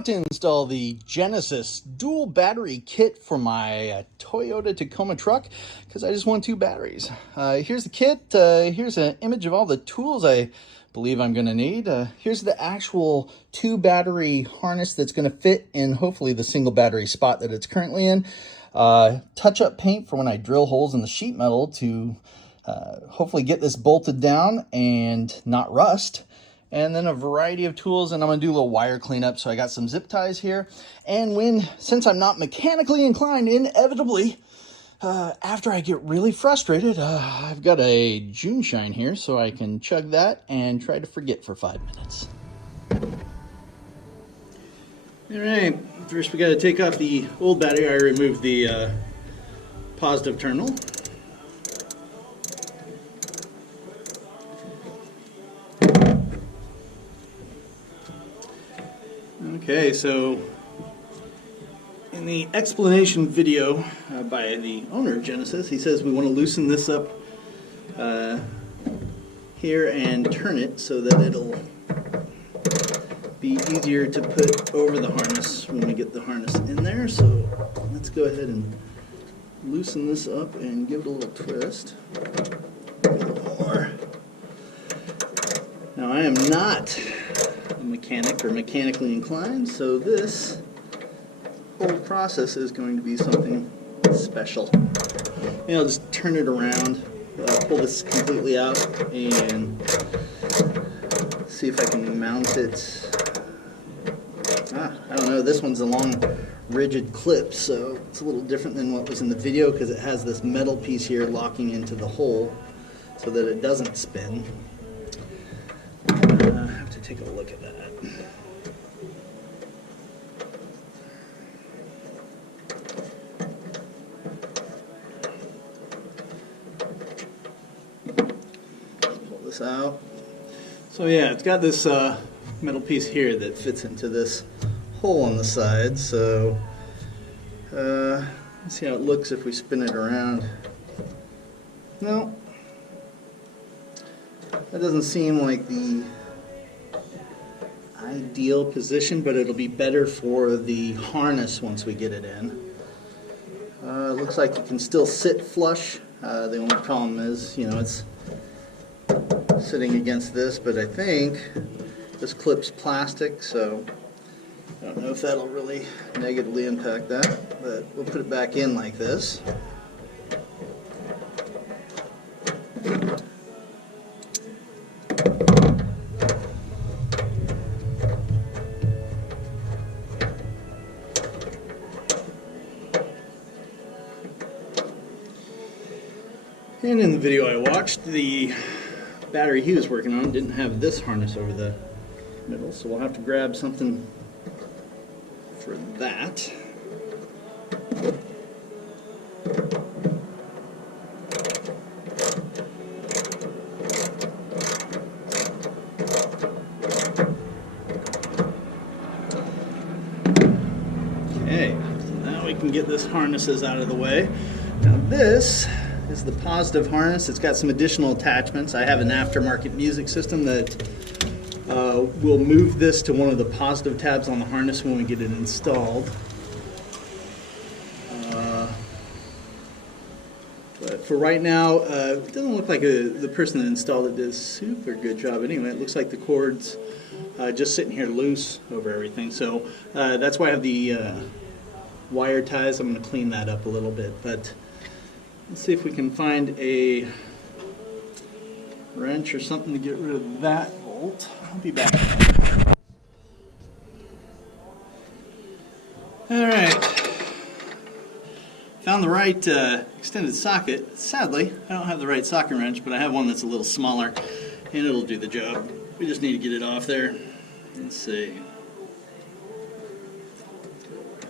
about to install the Genesis dual battery kit for my Toyota Tacoma truck because I just want two batteries. Here's the kit. Here's an image of all the tools I believe I'm going to need. Here's the actual two battery harness that's going to fit in hopefully the single battery spot that it's currently in. Touch-up paint for when I drill holes in the sheet metal to hopefully get this bolted down and not rust. And then a variety of tools, and I'm gonna do a little wire cleanup. So I got some zip ties here. And since I'm not mechanically inclined, inevitably, after I get really frustrated, I've got a June shine here, so I can chug that and try to forget for 5 minutes. All right, first we gotta take off the old battery. I removed the positive terminal. Okay, so in the explanation video by the owner of Genesis, he says we want to loosen this up here and turn it so that it'll be easier to put over the harness when we get the harness in there. So let's go ahead and loosen this up and give it a little twist. A little more. Now I am not a mechanic or mechanically inclined, so this whole process is going to be something special. And I'll just turn it around, pull this completely out, and see if I can mount it. I don't know, this one's a long rigid clip, so it's a little different than what was in the video because it has this metal piece here locking into the hole so that it doesn't spin. I have to take a look at that. Let's pull this out. So yeah, it's got this metal piece here that fits into this hole on the side. So let's see how it looks if we spin it around. No, that doesn't seem like the ideal position, but it'll be better for the harness once we get it in. It looks like it can still sit flush. The only problem is, you know, it's sitting against this, but I think this clip's plastic, so I don't know if that'll really negatively impact that, but we'll put it back in like this. And in the video I watched, the battery he was working on didn't have this harness over the middle, so we'll have to grab something for that. Okay, so now we can get this harnesses out of the way. Now this is the positive harness. It's got some additional attachments. I have an aftermarket music system that will move this to one of the positive tabs on the harness when we get it installed. But for right now, it doesn't look like the person that installed it did a super good job. Anyway, it looks like the cord's just sitting here loose over everything. So that's why I have the wire ties. I'm going to clean that up a little bit, but let's see if we can find a wrench or something to get rid of that bolt. I'll be back. Alright. Found the right extended socket. Sadly, I don't have the right socket wrench, but I have one that's a little smaller, and it'll do the job. We just need to get it off there. Let's see.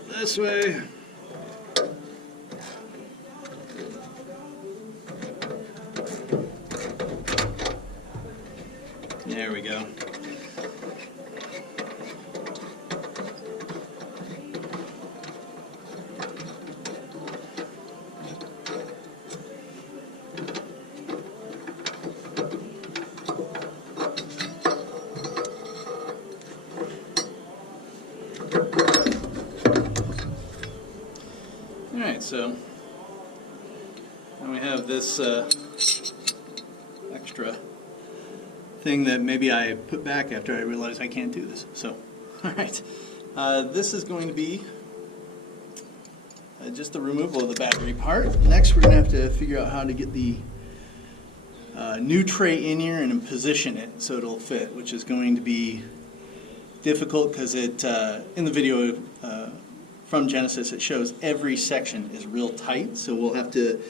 This way. There we go. so now we have this extra thing that maybe I put back after I realized I can't do this. So, alright, this is going to be just the removal of the battery part. Next we're going to have to figure out how to get the new tray in here and position it so it'll fit, which is going to be difficult because it in the video from Genesis it shows every section is real tight, so we'll have to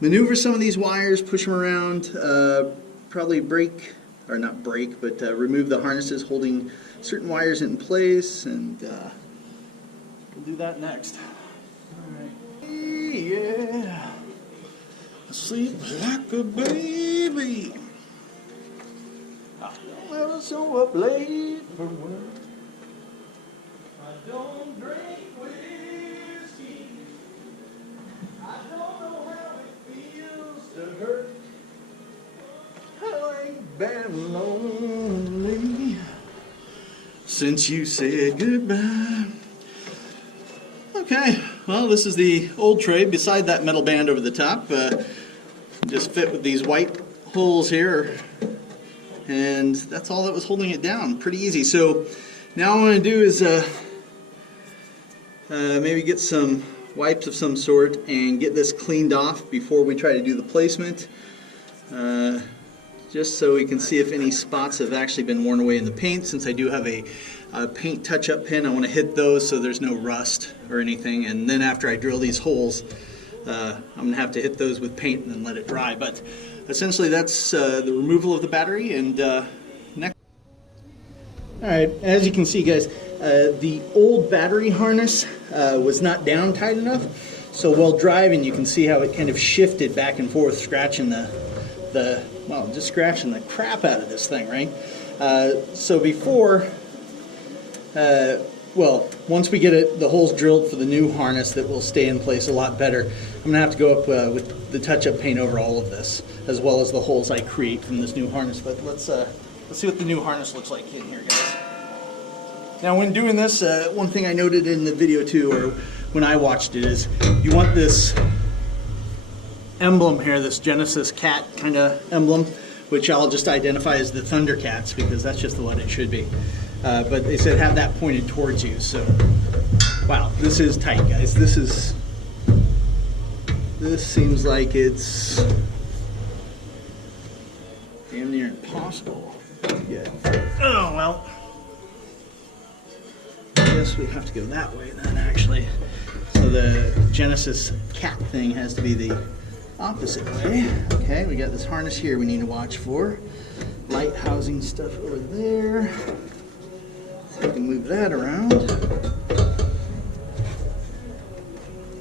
maneuver some of these wires, push them around, probably break, or not break, but remove the harnesses holding certain wires in place, and we'll do that next. Alright. Yeah. Sleep like a baby. I don't ever show up late for work. I don't drink whiskey. I don't know how it feels to hurt. I ain't been lonely since you said goodbye. Okay, well, this is the old tray beside that metal band over the top. Just fit with these white holes here, and that's all that was holding it down. Pretty easy. So now what I want to do is maybe get some wipes of some sort and get this cleaned off before we try to do the placement, just so we can see if any spots have actually been worn away in the paint. Since I do have a paint touch-up pin, I want to hit those so there's no rust or anything, and then after I drill these holes, I'm going to have to hit those with paint and then let it dry. But essentially that's the removal of the battery. And next. Alright, as you can see, guys, the old battery harness was not down tight enough, so while driving you can see how it kind of shifted back and forth, scratching well, just scratching the crap out of this thing, right? So before, well, once we get the holes drilled for the new harness that will stay in place a lot better, I'm going to have to go up with the touch-up paint over all of this, as well as the holes I create from this new harness. But let's see what the new harness looks like in here, guys. Now, when doing this, one thing I noted in the video too, or when I watched it, is you want this emblem here, this Genesis cat kind of emblem, which I'll just identify as the Thundercats because that's just what it should be. But they said have that pointed towards you. So, wow, this is tight, guys. This seems like it's damn near impossible. Yeah. Oh well. I guess we have to go that way then, actually. So the Genesis cat thing has to be the opposite way. Okay, we got this harness here we need to watch for. Light housing stuff over there. So we can move that around.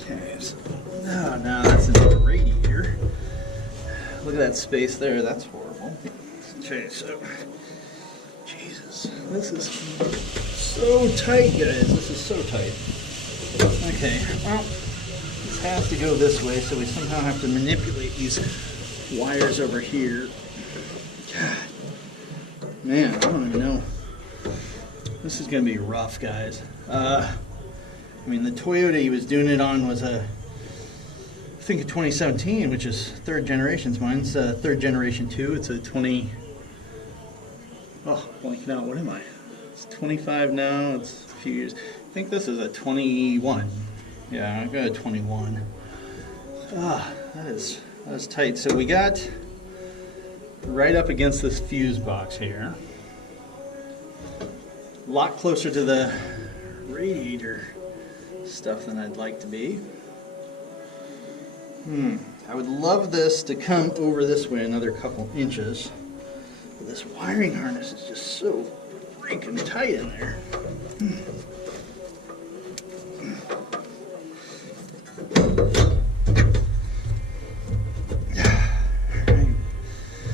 Okay, so no, that's into the radiator. Look at that space there, that's horrible. Okay, so Jesus, this is so tight, guys. This is so tight. Okay, well, this has to go this way, so we somehow have to manipulate these wires over here. God, man, I don't even know. This is going to be rough, guys. I mean, the Toyota he was doing it on was I think a 2017, which is third generation. Mine's third generation too. It's a 20. Oh, blanking out. What am I? It's 25 now. It's a few years. I think this is a 21. Yeah, I got a 21. Ah, that is tight. So we got right up against this fuse box here. A lot closer to the radiator stuff than I'd like to be. I would love this to come over this way another couple inches. But this wiring harness is just so freaking tight in there.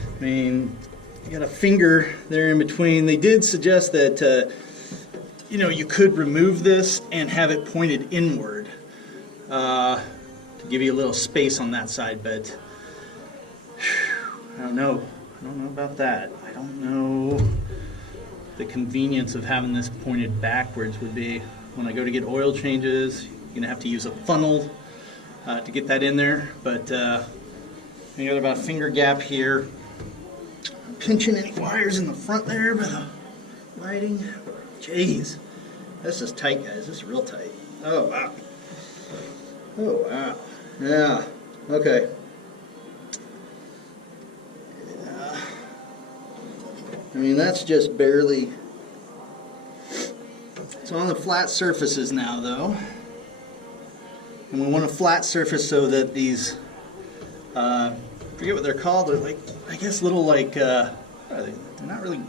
I mean, you got a finger there in between. They did suggest that you know, you could remove this and have it pointed inward to give you a little space on that side, but I don't know. I don't know about that. I don't know the convenience of having this pointed backwards would be. When I go to get oil changes, you're gonna have to use a funnel to get that in there. But you got about a finger gap here. I'm pinching any wires in the front there by the lighting. Jeez, this is tight, guys. This is real tight. Oh wow. Oh wow. Yeah. Okay. I mean, that's just barely. It's on the flat surfaces now, though. And we want a flat surface so that these, I forget what they're called, they're like, I guess little like, what are they? They're not really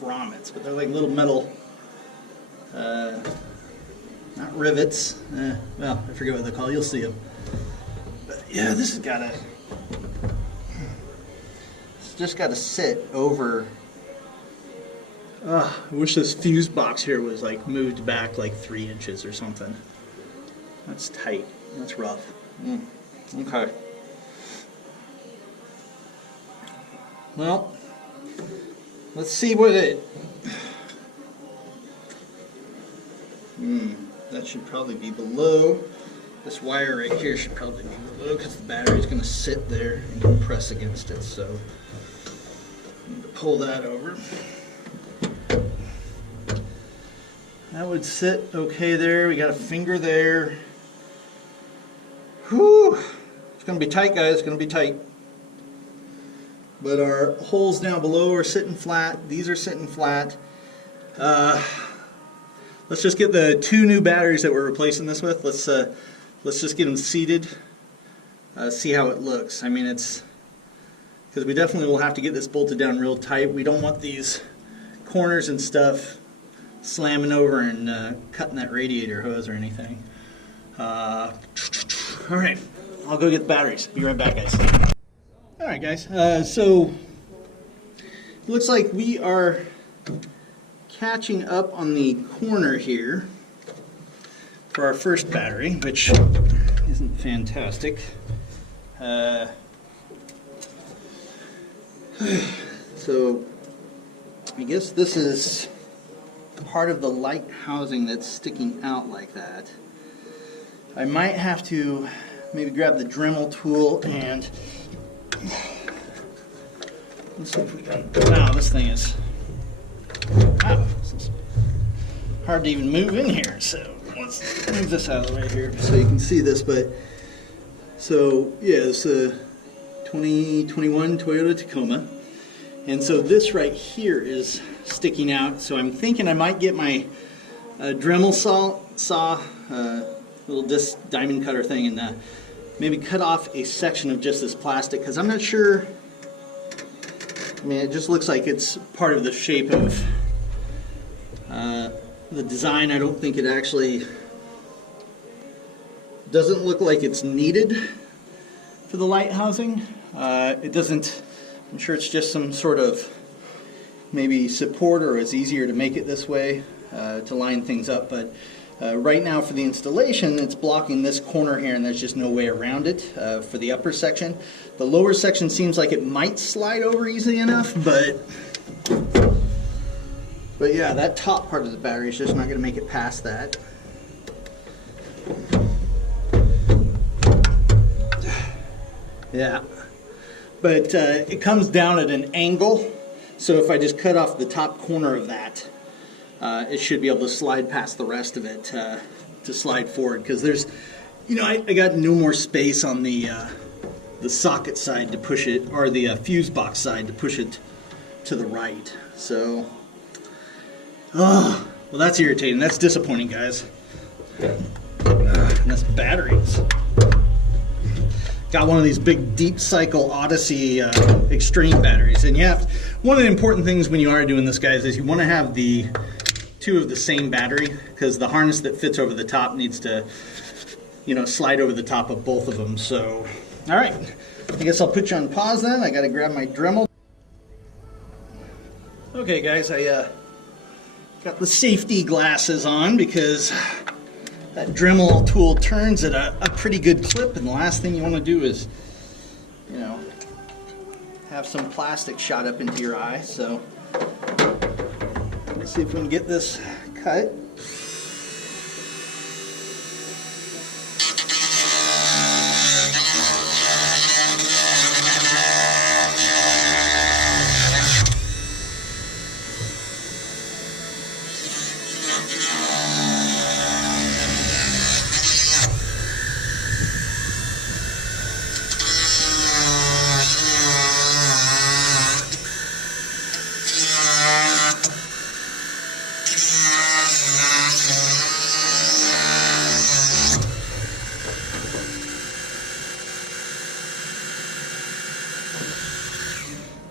grommets, but they're like little metal, not rivets, well, I forget what they're called, you'll see them. But yeah, this has got to, it's just got to sit over. I wish this fuse box here was like moved back like 3 inches or something. That's tight. That's rough. Okay. Well, let's see what it. That should probably be below. This wire right here should probably be below because the battery's going to sit there and compress against it. So I need to pull that over. That would sit okay there. We got a finger there. Whew! It's going to be tight, guys. It's going to be tight. But our holes down below are sitting flat. These are sitting flat. Let's just get the 2 new batteries that we're replacing this with. Let's just get them seated. See how it looks. I mean, it's because we definitely will have to get this bolted down real tight. We don't want these corners and stuff slamming over and cutting that radiator hose or anything. Alright, I'll go get the batteries. Be right back, guys. Alright, guys. So, it looks like we are catching up on the corner here for our first battery, which isn't fantastic. So, I guess this is part of the light housing that's sticking out like that. I might have to maybe grab the Dremel tool and let's see if we can. Wow, this thing is, wow, this is hard to even move in here. So let's move this out of the way here so you can see this. But so yeah, it's a 2021 Toyota Tacoma. And so this right here is sticking out, so I'm thinking I might get my Dremel saw little disc diamond cutter thing, and maybe cut off a section of just this plastic, because I'm not sure. I mean, it just looks like it's part of the shape of the design. I don't think it actually doesn't look like it's needed for the light housing. It doesn't. I'm sure it's just some sort of maybe support, or it's easier to make it this way to line things up. But right now for the installation, it's blocking this corner here, and there's just no way around it for the upper section. The lower section seems like it might slide over easily enough, but yeah, that top part of the battery is just not going to make it past that. Yeah. But it comes down at an angle, so if I just cut off the top corner of that, it should be able to slide past the rest of it to slide forward. Because there's, you know, I got no more space on the socket side to push it, or the fuse box side to push it to the right. So, well, that's irritating. That's disappointing, guys. And that's batteries. Got one of these big Deep Cycle Odyssey Extreme batteries. And yeah, one of the important things when you are doing this, guys, is you want to have the 2 of the same battery, because the harness that fits over the top needs to, you know, slide over the top of both of them. So, all right, I guess I'll put you on pause then. I got to grab my Dremel. Okay, guys, I got the safety glasses on because that Dremel tool turns at a pretty good clip, and the last thing you want to do is, you know, have some plastic shot up into your eye. So let's see if we can get this cut.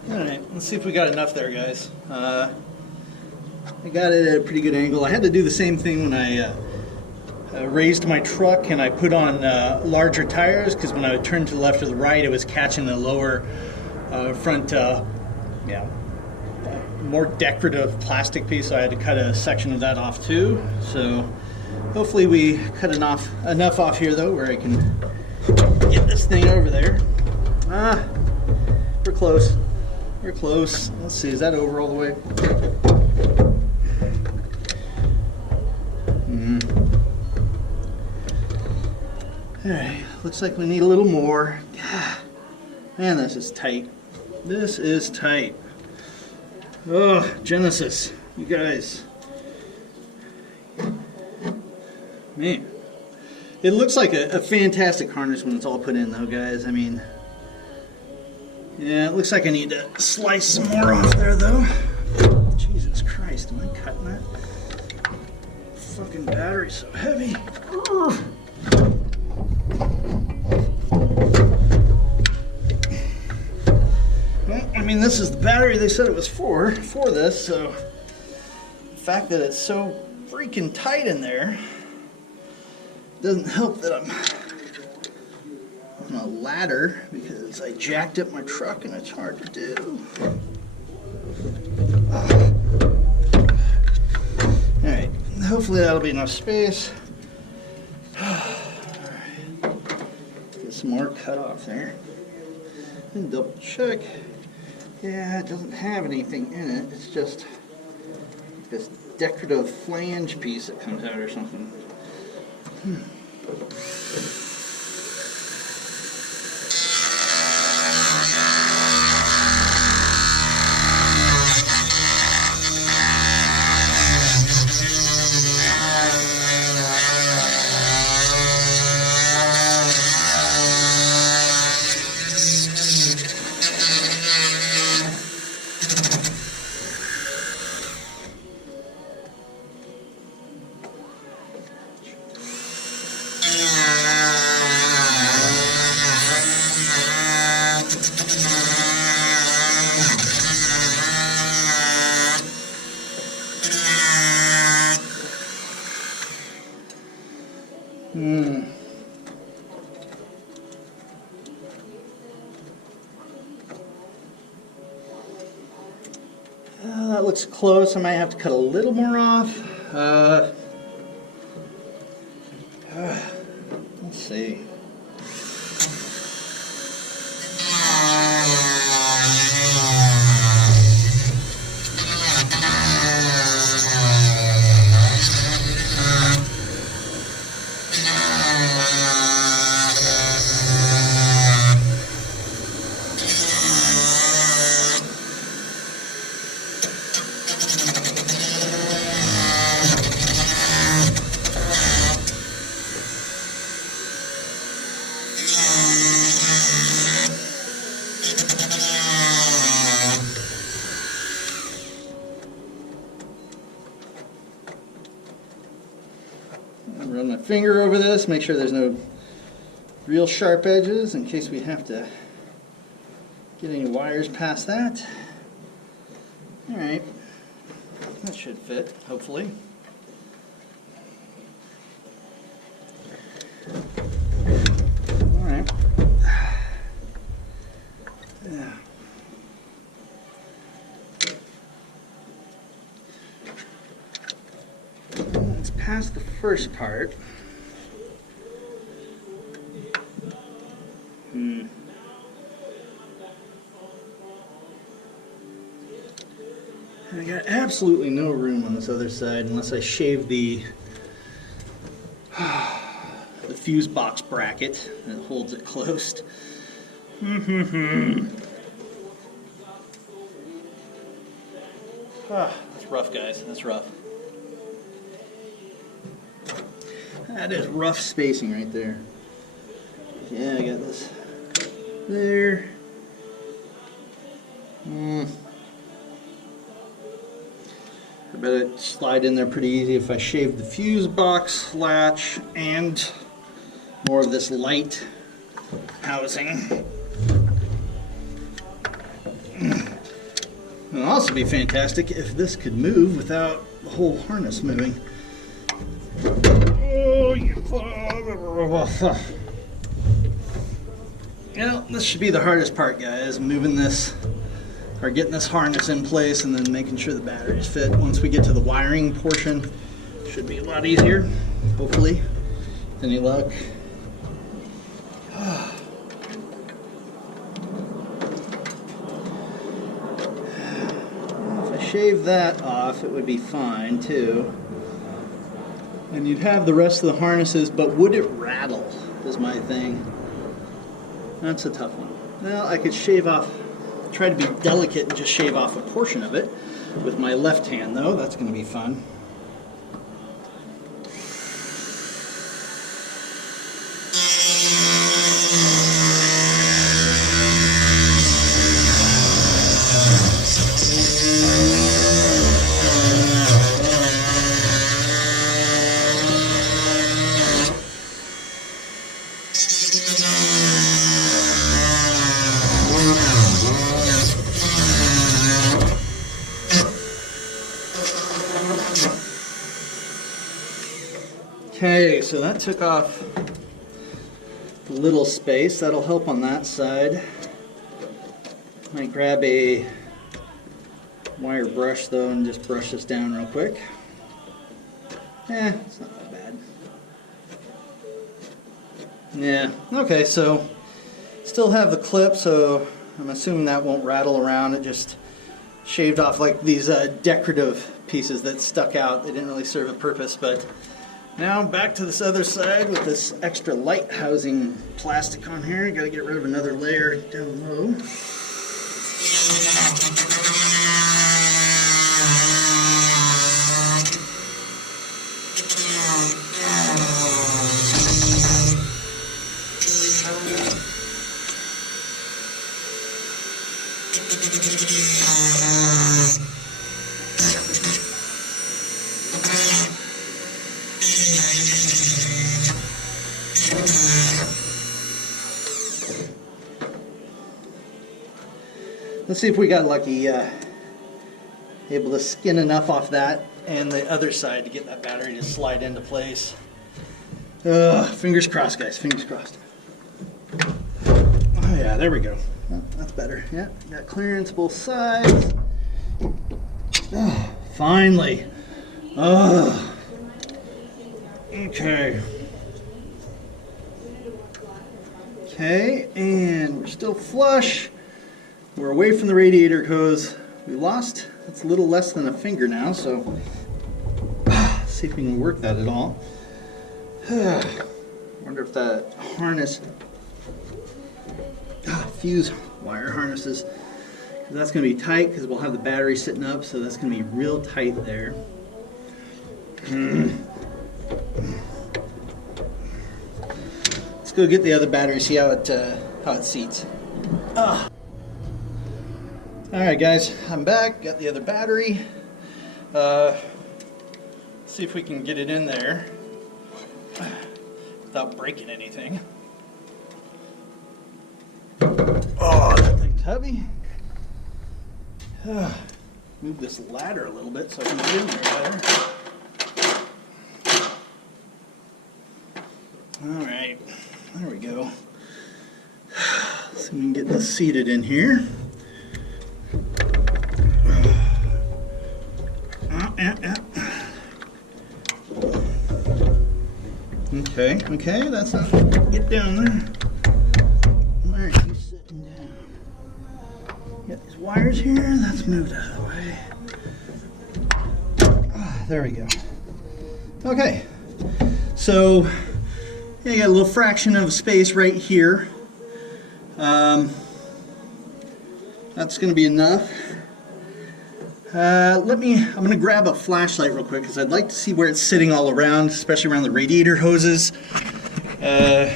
Alright, let's see if we got enough there, guys. I got it at a pretty good angle. I had to do the same thing when I raised my truck and I put on larger tires, because when I would turn to the left or the right, it was catching the lower front, more decorative plastic piece, so I had to cut a section of that off too. So hopefully we cut enough off here though, where I can get this thing over there. We're close. We're close. Let's see, is that over all the way? Alright, looks like we need a little more. Man, this is tight. This is tight. Oh, Genesis, you guys. Man. It looks like a fantastic harness when it's all put in though, guys. I mean, yeah, it looks like I need to slice some more off there though. Jesus Christ, am I cutting that? Fucking battery's so heavy. Ugh. Well, I mean, this is the battery they said it was for this, so the fact that it's so freaking tight in there doesn't help that I'm on a ladder, because I jacked up my truck and it's hard to do. Alright, hopefully that'll be enough space. Alright, get some more cut off there. And double check. Yeah, it doesn't have anything in it. It's just this decorative flange piece that comes out or something. That looks close. I might have to cut a little more off. Let's see. Run my finger over this, make sure there's no real sharp edges in case we have to get any wires past that. Alright, that should fit, hopefully. Alright. Yeah. Let's pass the first part. I got absolutely no room on this other side unless I shave the fuse box bracket that holds it closed. That's rough, guys. That's rough. That is rough spacing right there. Yeah, I got this there. I bet it slide in there pretty easy if I shave the fuse box latch and more of this light housing. also be fantastic if this could move without the whole harness moving. Oh, yeah, this should be the hardest part, guys, moving this, or getting this harness in place and then making sure the batteries fit. Once we get to the wiring portion, should be a lot easier, hopefully. Any luck? If I shave that off, it would be fine too. And you'd have the rest of the harnesses, but would it rattle is my thing. That's a tough one. Well, I could shave off, try to be delicate and just shave off a portion of it with my left hand though. That's going to be fun. Okay, so that took off the little space. That'll help on that side. Might grab a wire brush though and just brush this down real quick. It's not that bad. Yeah, okay, so still have the clip, so I'm assuming that won't rattle around. It just shaved off like these decorative pieces that stuck out. They didn't really serve a purpose, but now back to this other side with this extra light housing plastic on here. Got to get rid of another layer down low. Let's see if we got lucky, able to skin enough off that and the other side to get that battery to slide into place. Fingers crossed, guys, fingers crossed. Oh yeah, there we go. Oh, that's better. Yeah, got clearance both sides. Oh, finally. Oh. Okay. Okay, and we're still flush. We're away from the radiator hose. We lost, it's a little less than a finger now, so see if we can work that at all. Wonder if that harness, fuse wire harnesses, that's going to be tight because we'll have the battery sitting up, so that's going to be real tight there. Let's go get the other battery, see how it seats. Alright guys, I'm back, got the other battery. See if we can get it in there without breaking anything. Oh, that thing's heavy. Move this ladder a little bit so I can get in there better. Alright, there we go. Let's see if we can get this seated in here. Okay, that's not, get down there. Alright, you sitting down. Got these wires here, that's moved out of the way. There we go. Okay, so yeah, you got a little fraction of space right here. That's going to be enough. I'm going to grab a flashlight real quick because I'd like to see where it's sitting all around, especially around the radiator hoses. I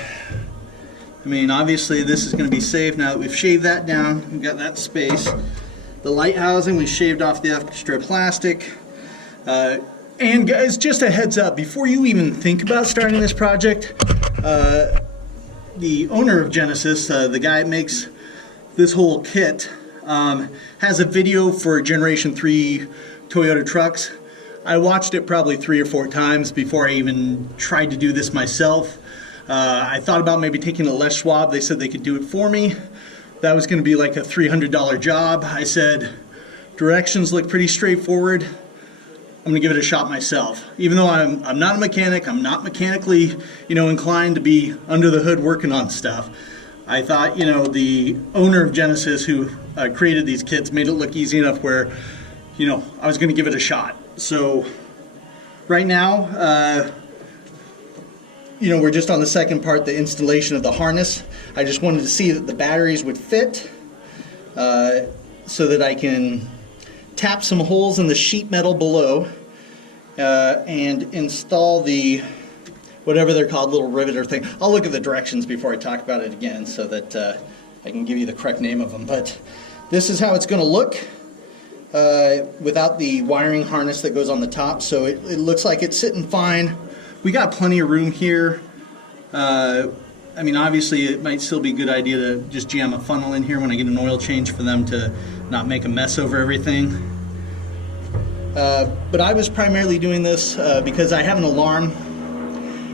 mean, obviously this is going to be safe now that we've shaved that down. We've got that space. The light housing, we shaved off the extra plastic. And guys, just a heads up, before you even think about starting this project, the owner of Genesis, the guy that makes this whole kit, has a video for Generation 3 Toyota trucks. I watched it probably 3 or 4 times before I even tried to do this myself. I thought about maybe taking a Les Schwab. They said they could do it for me. That was going to be like a $300 job. I said, directions look pretty straightforward. I'm going to give it a shot myself. Even though I'm not a mechanic, I'm not mechanically, inclined to be under the hood working on stuff. I thought, the owner of Genesis who created these kits made it look easy enough where, I was going to give it a shot. So right now, we're just on the second part, the installation of the harness. I just wanted to see that the batteries would fit so that I can tap some holes in the sheet metal below and install the, whatever they're called, little riveter thing. I'll look at the directions before I talk about it again so that I can give you the correct name of them. But this is how it's going to look without the wiring harness that goes on the top. So it looks like it's sitting fine. We got plenty of room here. Obviously it might still be a good idea to just jam a funnel in here when I get an oil change for them to not make a mess over everything. But I was primarily doing this because I have an alarm,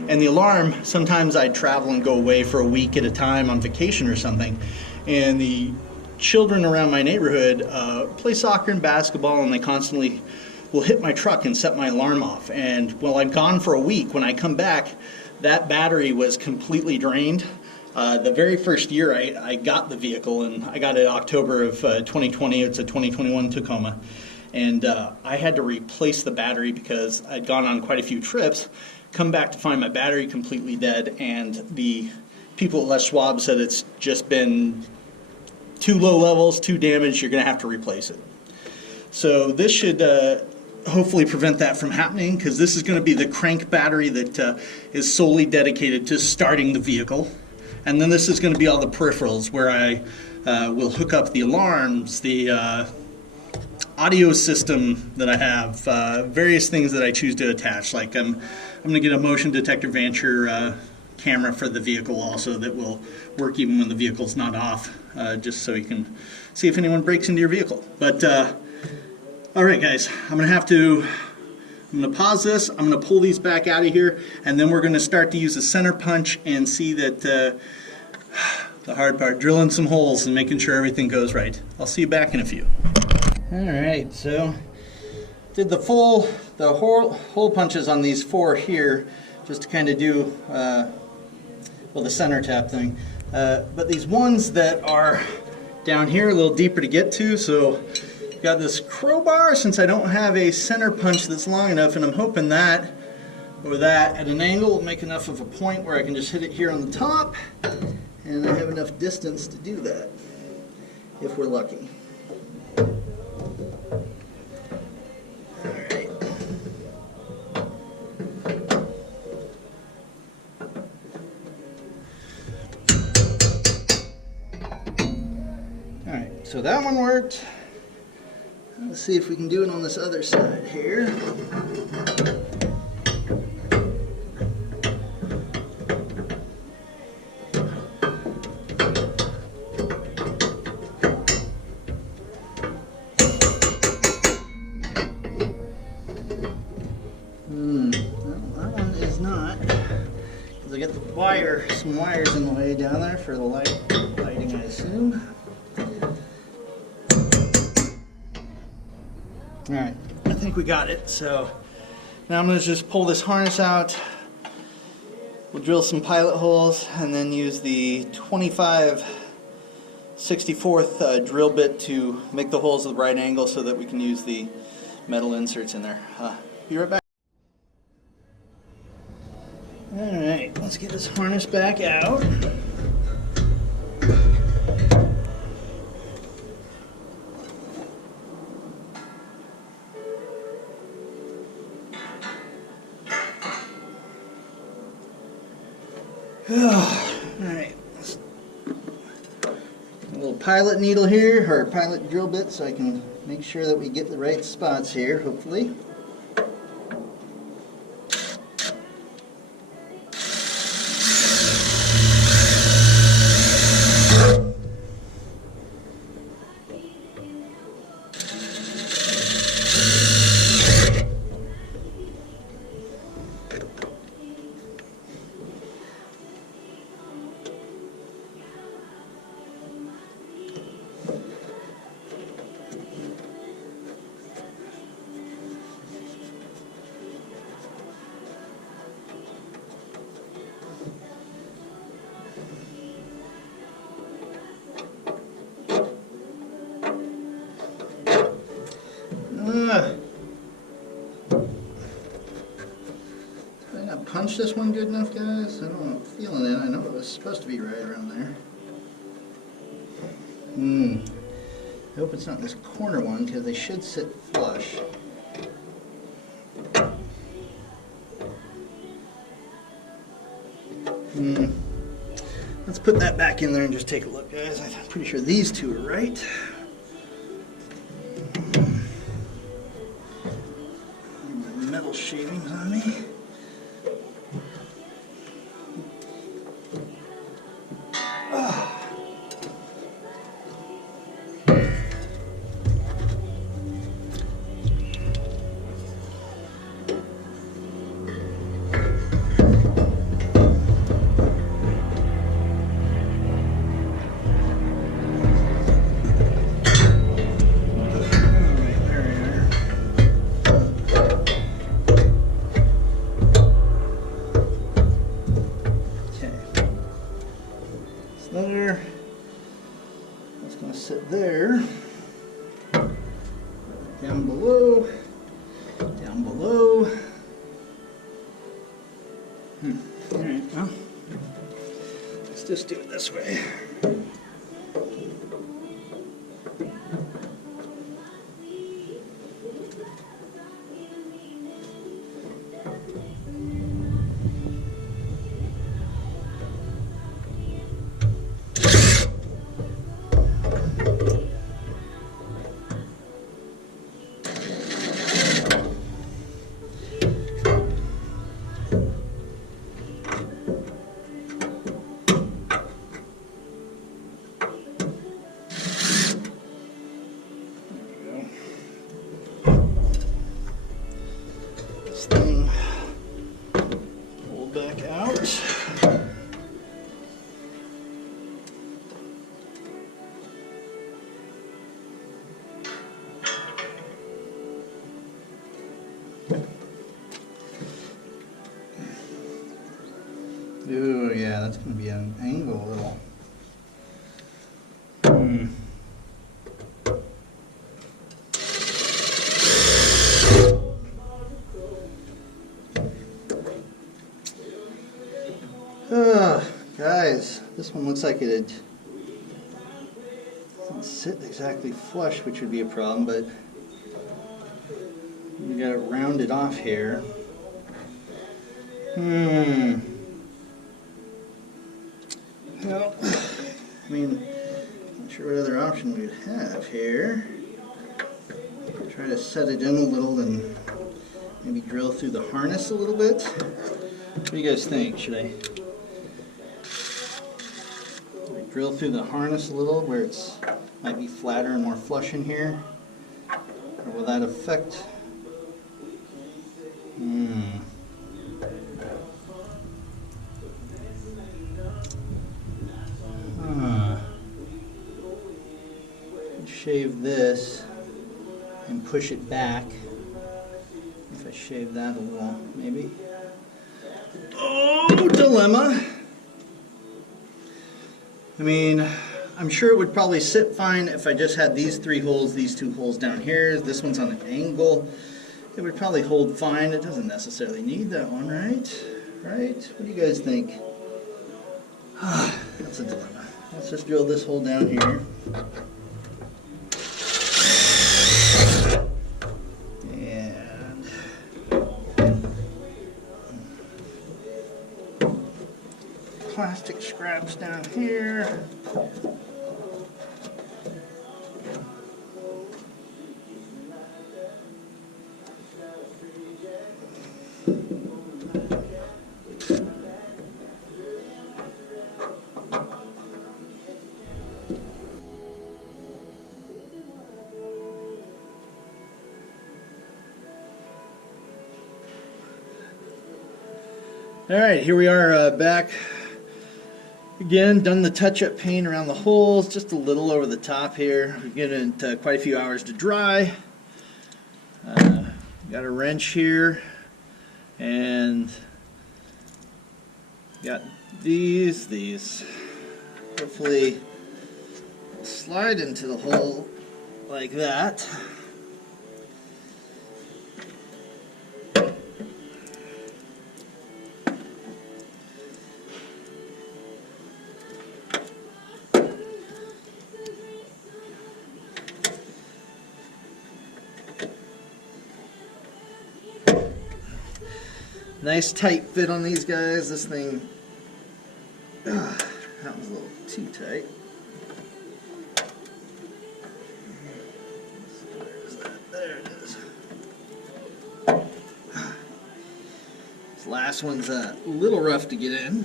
and the alarm, sometimes I travel and go away for a week at a time on vacation or something, and the children around my neighborhood play soccer and basketball, and they constantly will hit my truck and set my alarm off. And while I'm gone for a week, when I come back, that battery was completely drained. The very first year I got the vehicle, and I got it October of 2020, it's a 2021 Tacoma, and I had to replace the battery because I'd gone on quite a few trips, come back to find my battery completely dead, and the people at Les Schwab said it's just been too low levels, too damaged, you're going to have to replace it. So this should hopefully prevent that from happening, because this is going to be the crank battery that is solely dedicated to starting the vehicle. And then this is going to be all the peripherals where I will hook up the alarms, the audio system that I have, various things that I choose to attach. Like I'm going to get a motion detector Vanture camera for the vehicle also that will work even when the vehicle's not off, just so you can see if anyone breaks into your vehicle. But all right, guys, I'm going to pause this, I'm going to pull these back out of here, and then we're going to start to use a center punch and see that the hard part, drilling some holes and making sure everything goes right. I'll see you back in a few. All right, so did the hole punches on these 4 here, just to kind of do, the center tap thing. But these ones that are down here, a little deeper to get to, so got this crowbar since I don't have a center punch that's long enough, and I'm hoping that or that at an angle will make enough of a point where I can just hit it here on the top, and I have enough distance to do that if we're lucky. Alright. Alright, so that one worked. Let's see if we can do it on this other side here. That one is not, because I got some wires in the way down there for the lighting, I assume. Alright, I think we got it. So now I'm going to just pull this harness out. We'll drill some pilot holes and then use the 25/64 drill bit to make the holes at the right angle so that we can use the metal inserts in there. Be right back. Alright, let's get this harness back out. Alright, a little pilot needle here, or pilot drill bit, so I can make sure that we get the right spots here, hopefully. punch this one good enough, guys? I don't know, I'm feeling it. I know it was supposed to be right around there. I hope it's not this corner one, because they should sit flush. Let's put that back in there and just take a look, guys. I'm pretty sure these two are right. My metal shavings on me. That's going to sit there. Down below. Down below. Alright, well, let's just do it this way. Thing pull back out. Ooh, yeah, that's going to be an angle a little. Guys, this one looks like it doesn't sit exactly flush, which would be a problem, but we got it rounded off here. Well, I mean, not sure what other option we'd have here. Try to set it in a little and maybe drill through the harness a little bit. What do you guys think? Should I drill through the harness a little where it's might be flatter and more flush in here? Or will that affect? Shave this and push it back. If I shave that a little, maybe. Oh, dilemma. I mean, I'm sure it would probably sit fine if I just had these three holes, these two holes down here. This one's on an angle. It would probably hold fine. It doesn't necessarily need that one, right? Right? What do you guys think? That's a dilemma. Let's just drill this hole down here. And plastic scraps down here. All right, here we are back again, done the touch-up paint around the holes, just a little over the top here. We've given it quite a few hours to dry. Got a wrench here, and got these hopefully slide into the hole like that. Nice tight fit on these guys. This thing, that was a little too tight. Where's that? There it is. This last one's a little rough to get in.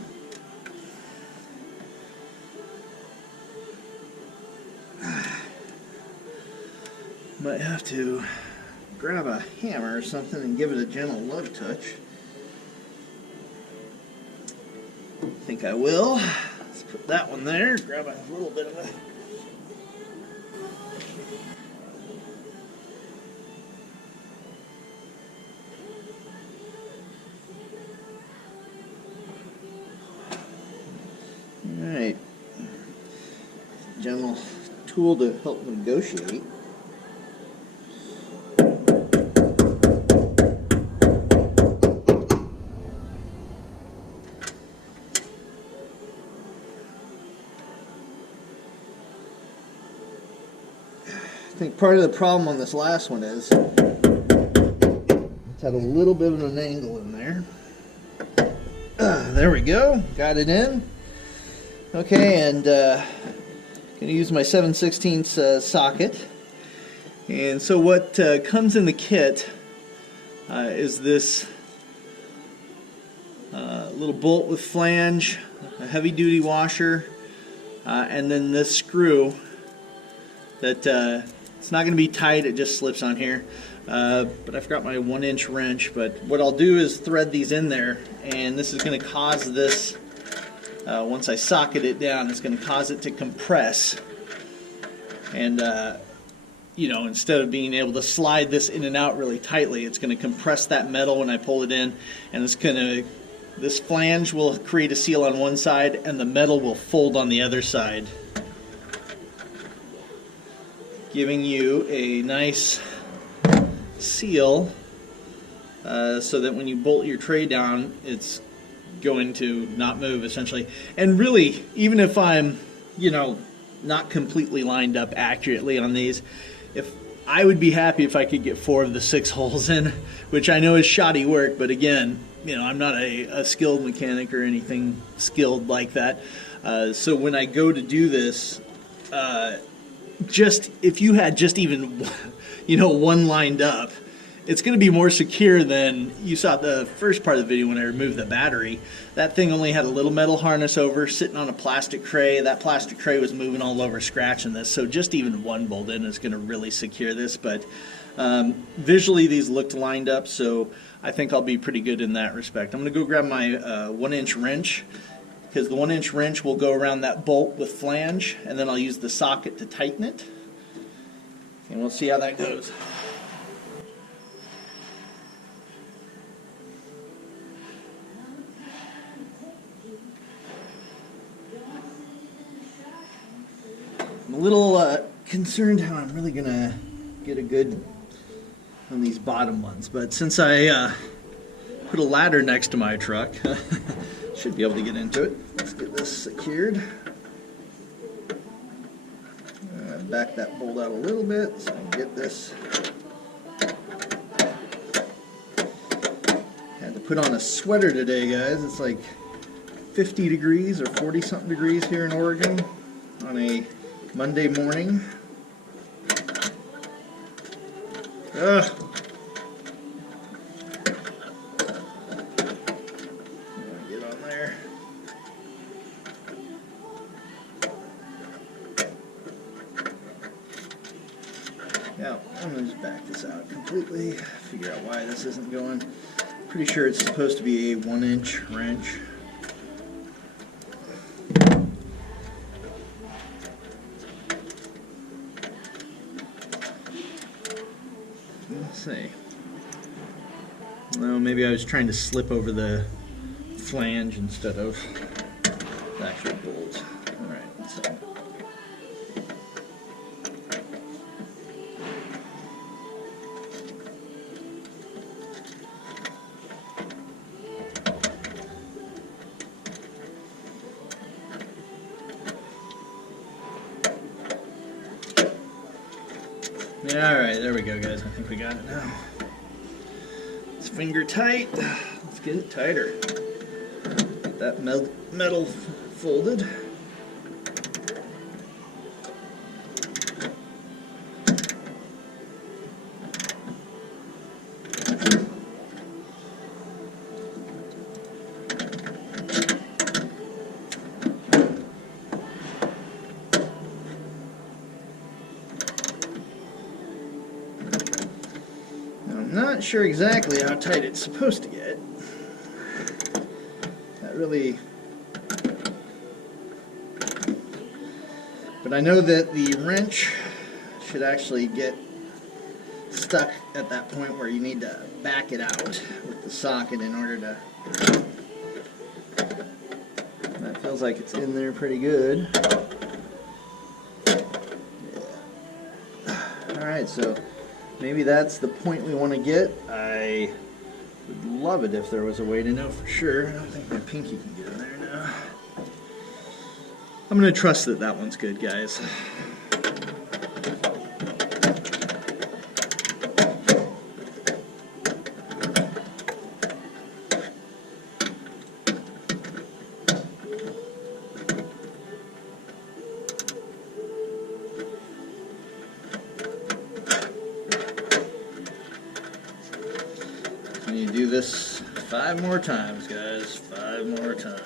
Might have to grab a hammer or something and give it a gentle love touch. I think I will. Let's put that one there. Grab a little bit of a... Alright. Gentle tool to help negotiate. I think part of the problem on this last one is it's had a little bit of an angle in there. There we go, got it in. Okay, and going to use my 7/16 socket. And so what comes in the kit is this little bolt with flange, a heavy duty washer, and then this screw that it's not going to be tight, it just slips on here. But I've got my 1-inch wrench, but what I'll do is thread these in there, and this is going to cause this, once I socket it down, it's going to cause it to compress. And, you know, instead of being able to slide this in and out really tightly, it's going to compress that metal when I pull it in, and it's going to, this flange will create a seal on one side, and the metal will fold on the other side, giving you a nice seal so that when you bolt your tray down, it's going to not move, essentially. And really, even if I'm, you know, not completely lined up accurately on these, if I would be happy if I could get 4 of the 6 holes in, which I know is shoddy work, but again, you know, I'm not a skilled mechanic or anything skilled like that. So when I go to do this, just if you had just even, you know, one lined up, it's going to be more secure than you saw the first part of the video when I removed the battery. That thing only had a little metal harness over, sitting on a plastic tray. That plastic tray was moving all over, scratching this. So just even one bolt in is going to really secure this. But visually, these looked lined up, so I think I'll be pretty good in that respect. I'm going to go grab my 1-inch wrench, because the 1-inch wrench will go around that bolt with flange, and then I'll use the socket to tighten it, and we'll see how that goes. I'm a little concerned how I'm really going to get a good on these bottom ones, but since I put a ladder next to my truck, should be able to get into it. Let's get this secured. Back that bolt out a little bit so I can get this. Had to put on a sweater today, guys. It's like 50 degrees or 40 something degrees here in Oregon on a Monday morning. Ugh. Get on there. Now, I'm going to just back this out completely, figure out why this isn't going. Pretty sure it's supposed to be a 1-inch wrench. Let's see. Well, maybe I was trying to slip over the flange instead of the actual bolt. Alright, let's see. Alright, there we go, guys. I think we got it now. It's finger tight. Let's Let's get it tighter. Get that metal folded. I'm not sure exactly how tight it's supposed to get. That really... But I know that the wrench should actually get stuck at that point where you need to back it out with the socket in order to... That feels like it's in there pretty good. Yeah. Alright, so maybe that's the point we want to get. I would love it if there was a way to know for sure. I don't think my pinky can get in there now. I'm going to trust that that one's good, guys. You do this 5 more times, guys. 5 more times.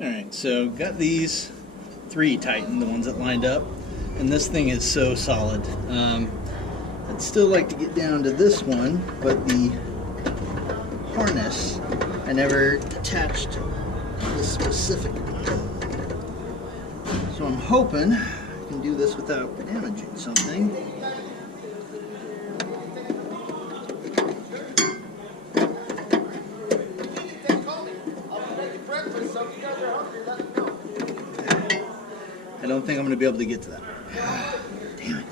Alright, so got these 3 tightened, the ones that lined up, and this thing is so solid. I'd still like to get down to this one, but the harness I never attached to this specific one. So I'm hoping I can do this without damaging something. I don't think I'm going to be able to get to that. Damn it.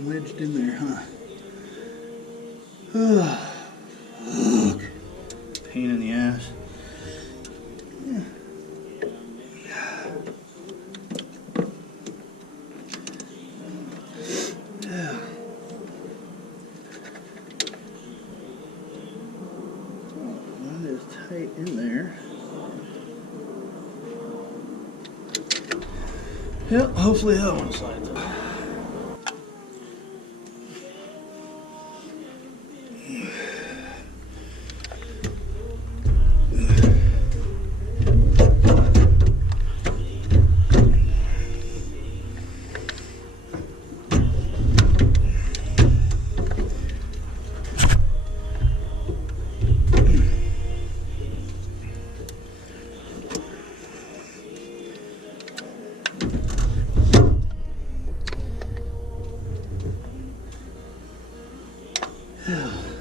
Getting wedged in there, huh? Ugh. Pain in the ass. Yeah. Yeah. That is tight in there. Yep, hopefully that one slides up.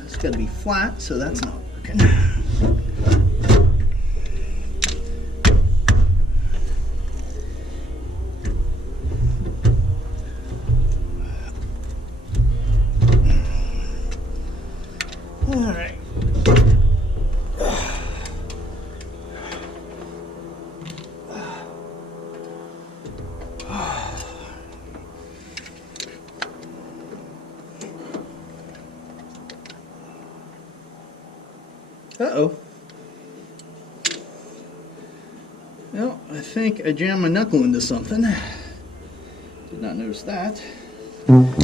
It's got to be flat, so that's not working. All right. Uh-oh. Well, I think I jammed my knuckle into something. Did not notice that. Fuck.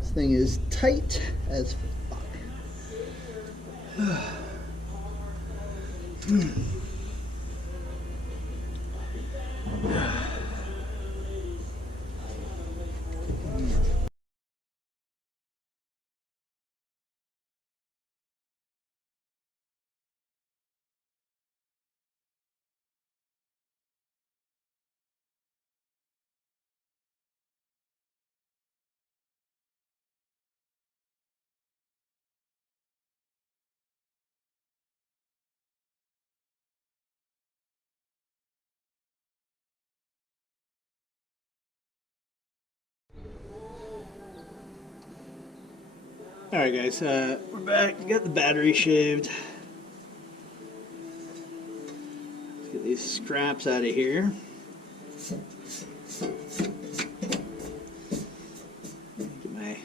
This thing is tight as fuck. Alright guys, we're back. Got the battery shaved. Let's get these scraps out of here. Get my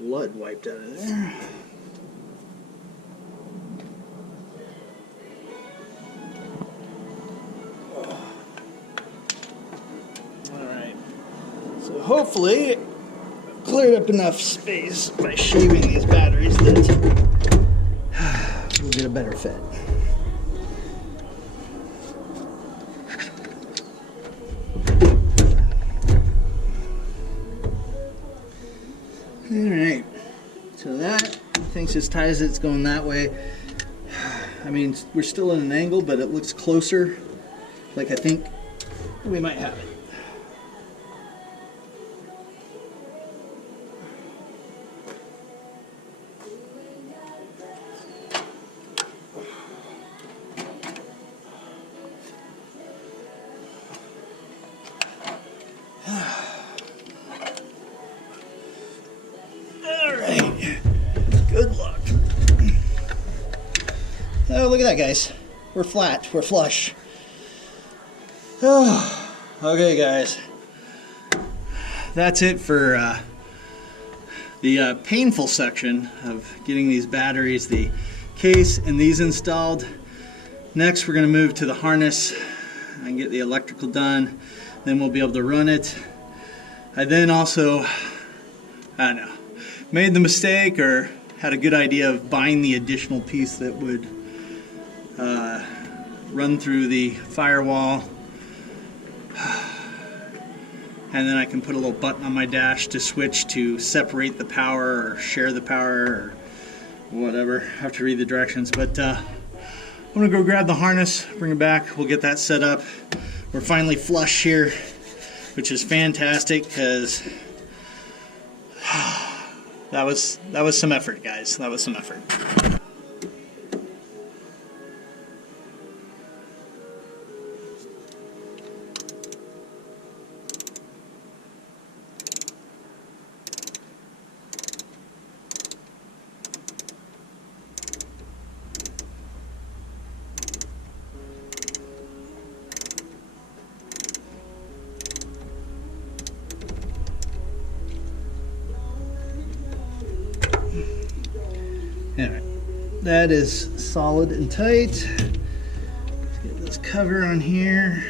blood wiped out of there. Alright, so hopefully cleared up enough space by shaving these batteries that we'll get a better fit. Alright, so that thinks as tight as it's going that way. I mean, we're still at an angle, but it looks closer. Like I think we might have it. Good luck. Oh, look at that, guys. We're flat. We're flush. Oh, okay, guys. That's it for the painful section of getting these batteries, the case, and these installed. Next, we're going to move to the harness and get the electrical done. Then we'll be able to run it. I then also, I don't know, made the mistake or had a good idea of buying the additional piece that would run through the firewall, and then I can put a little button on my dash to switch to separate the power or share the power or whatever. I have to read the directions, but I'm gonna go grab the harness, bring it back, we'll get that set up. We're finally flush here, which is fantastic because that was some effort, guys. That was some effort. that is solid and tight. Let's get this cover on here.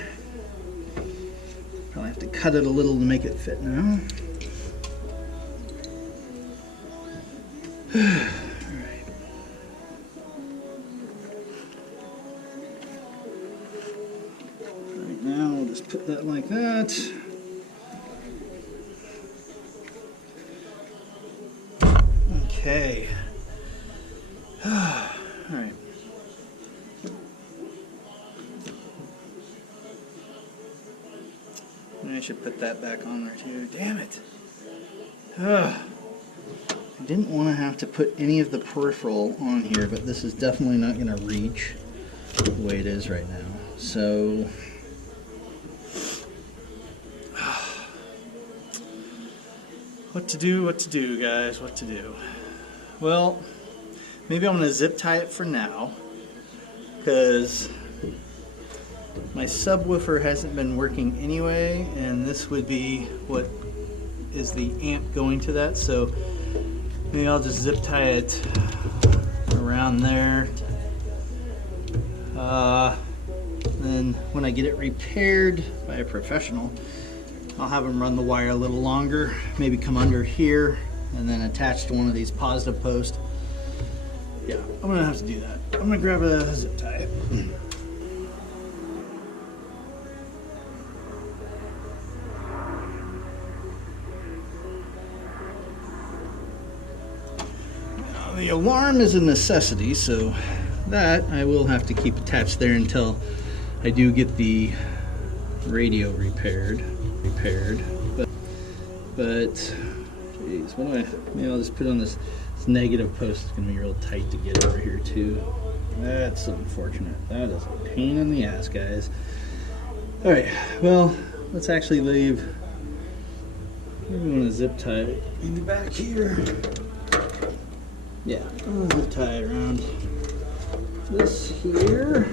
Probably have to cut it a little to make it fit now. Alright. Right now we'll just put that like that. Okay. Alright. I should put that back on there too. Damn it. I didn't want to have to put any of the peripheral on here, but this is definitely not going to reach the way it is right now. So what to do, guys, what to do? Well, maybe I'm going to zip tie it for now, because my subwoofer hasn't been working anyway, and this would be what is the amp going to that, so maybe I'll just zip tie it around there. Then when I get it repaired by a professional, I'll have them run the wire a little longer, maybe come under here and then attach to one of these positive posts. Yeah, I'm gonna have to do that. I'm gonna grab a zip tie. Now, the alarm is a necessity, so that I will have to keep attached there until I do get the radio repaired. But geez, what do I? Maybe I'll just put on this negative post. It's gonna be real tight to get over here too. That's unfortunate. That is a pain in the ass, guys. All right, well, let's actually leave. Maybe we want to zip tie it in the back here. Yeah, I'm gonna zip tie it around this here.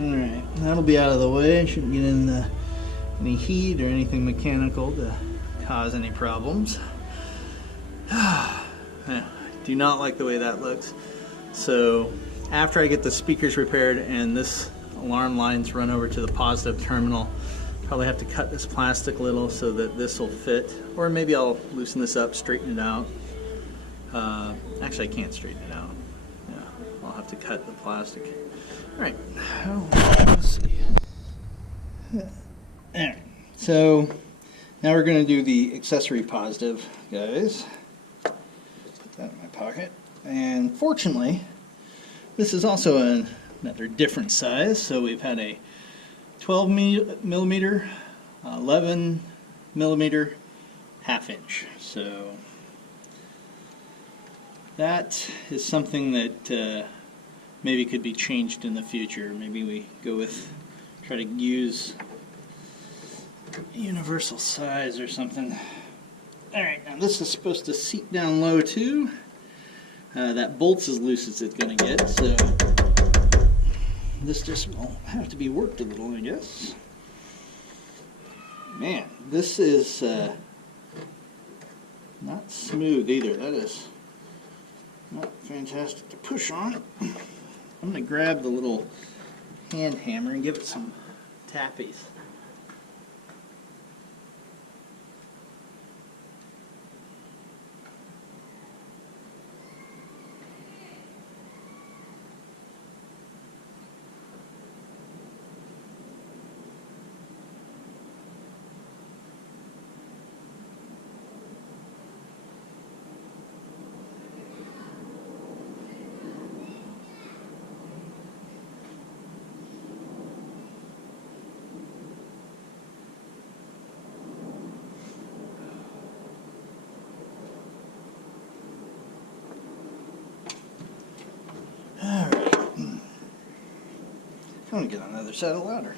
Alright, that'll be out of the way. Shouldn't get in any heat or anything mechanical to cause any problems. Yeah, do not like the way that looks. So after I get the speakers repaired and this alarm lines run over to the positive terminal, probably have to cut this plastic a little so that this will fit, or maybe I'll loosen this up, straighten it out. Actually, I can't straighten it out. Yeah, I'll have to cut the plastic. All right, let's see. All right, so now we're going to do the accessory positive, guys. Put that in my pocket. And fortunately, this is also another different size. So we've had a 12 millimeter, 11 millimeter, ½ inch. So that is something that maybe could be changed in the future. Maybe we go with, try to use universal size or something. Alright, now this is supposed to seat down low too. That bolt's as loose as it's going to get, so this just will have to be worked a little, I guess. Man, this is not smooth either. That is not fantastic to push on. I'm going to grab the little hand hammer and give it some tappies. I'm going to get another saddle ladder.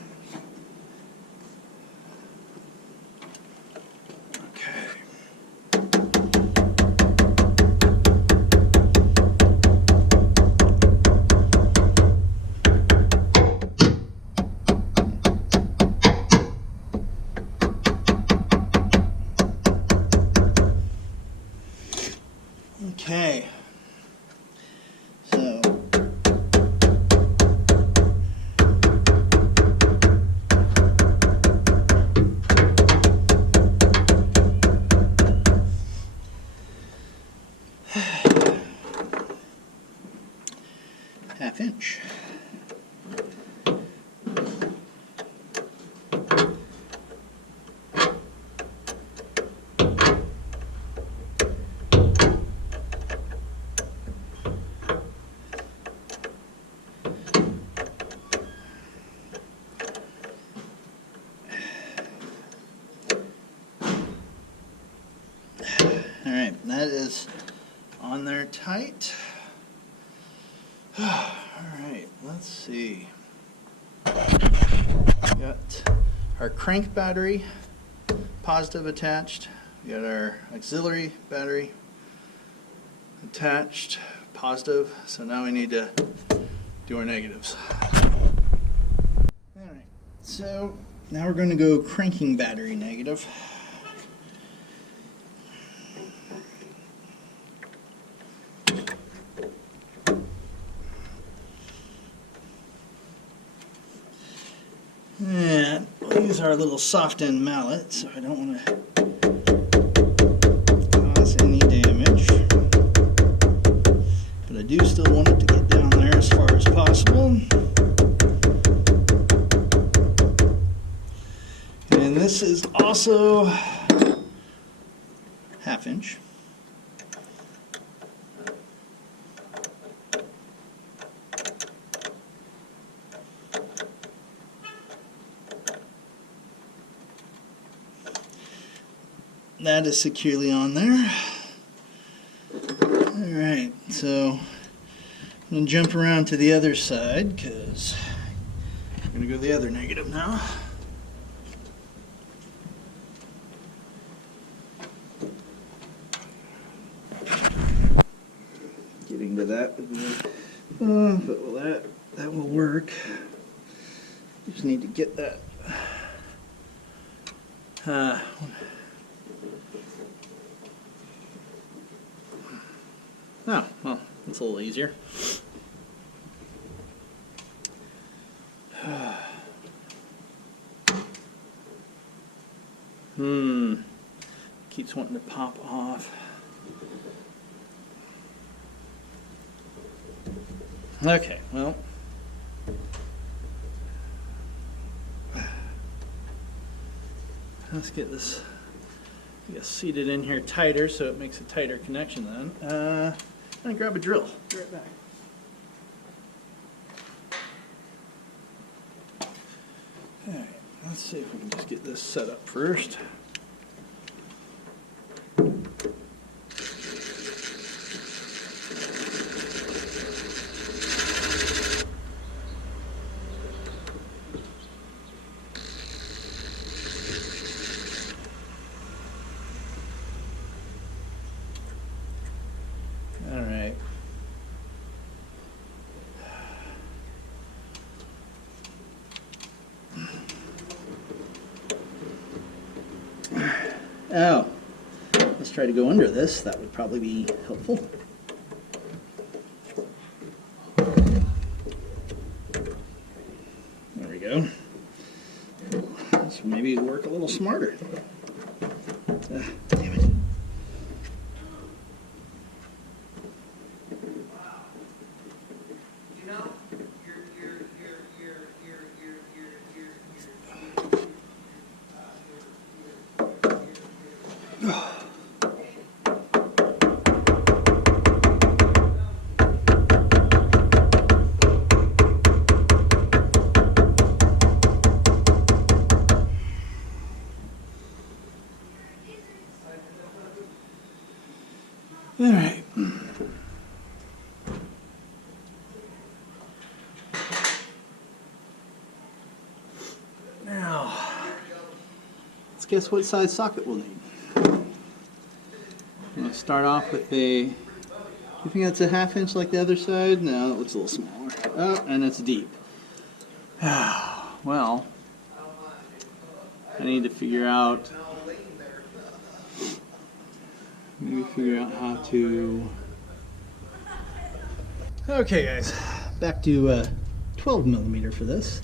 Okay. Okay. So half-inch. All right, that is on there tight. All right, let's see. Got our crank battery, positive attached. We got our auxiliary battery attached, positive. So now we need to do our negatives. All right, so now we're going to go cranking battery negative. And we'll use our little soft end mallet, so I don't want to cause any damage. But I do still want it to get down there as far as possible. And this is also half-inch. That is securely on there. Alright, so I'm going to jump around to the other side because I'm going to go the other negative now. Getting to that would be, but well, that will work. Just need to get that. Oh, well, that's a little easier. Keeps wanting to pop off. Okay, well. Let's get this, I guess, seated in here tighter so it makes a tighter connection then. I'm going to grab a drill. Be right back. Alright, let's see if we can just get this set up first. Alright. Oh, let's try to go under this. That would probably be helpful. There we go. This will maybe work a little smarter. Damn it. All right. Now, let's guess what size socket we'll need. I'm going to start off with a, do you think that's a half-inch like the other side? No, it looks a little smaller. Oh, and it's deep. Well, I need to figure out, maybe figure out how to Okay guys, back to 12 millimeter for this.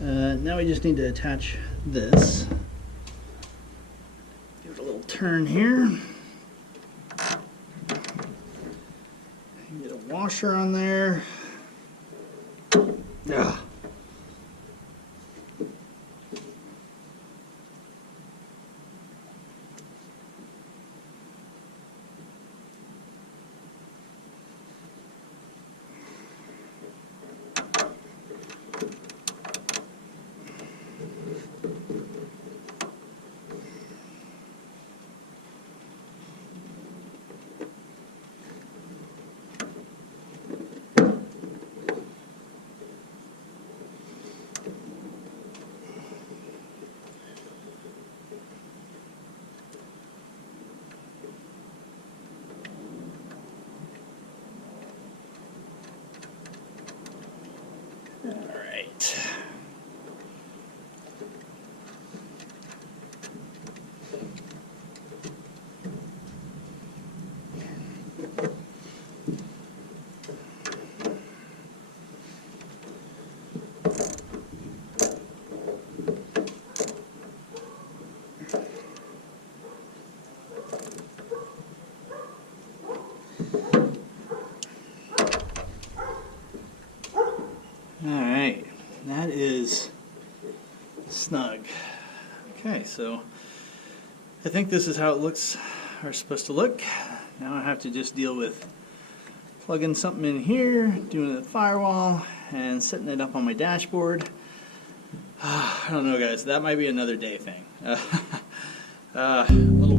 Now we just need to attach this. Give it a little turn here. Get a washer on there. Ah. Alright, that is snug. Okay, so I think this is how it looks, or supposed to look. Now I have to just deal with plugging something in here, doing the firewall, and setting it up on my dashboard. I don't know guys, that might be another day thing. A little